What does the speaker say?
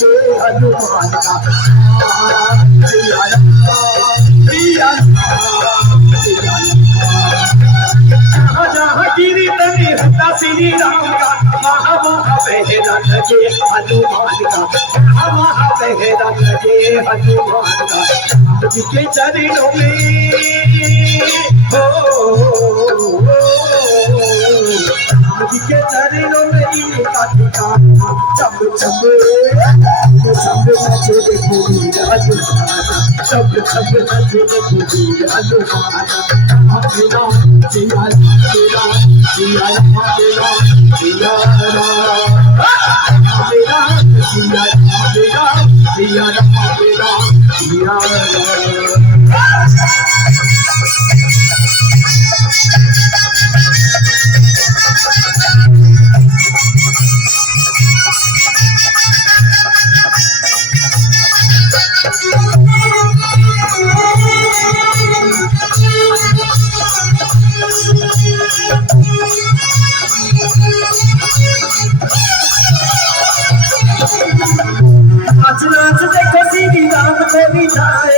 जय हनुमान का सिया राम सिया जहाँ गिरी तनी होता श्री राम का महा महा पहरा जय हनुमान का महा महा पहरा जय हनुमान का राम जी के चरणों में हो राम जी के चरणों में इनका ठिकाना चम चम सब नचे देखो वीर हनुमान सब नचे देखो वीर हनुमान मेरा सिया मेरा सिया मेरा सिया मेरा सिया मेरा सिया मेरा सिया नाच नाच देखो श्री राम को बिठाए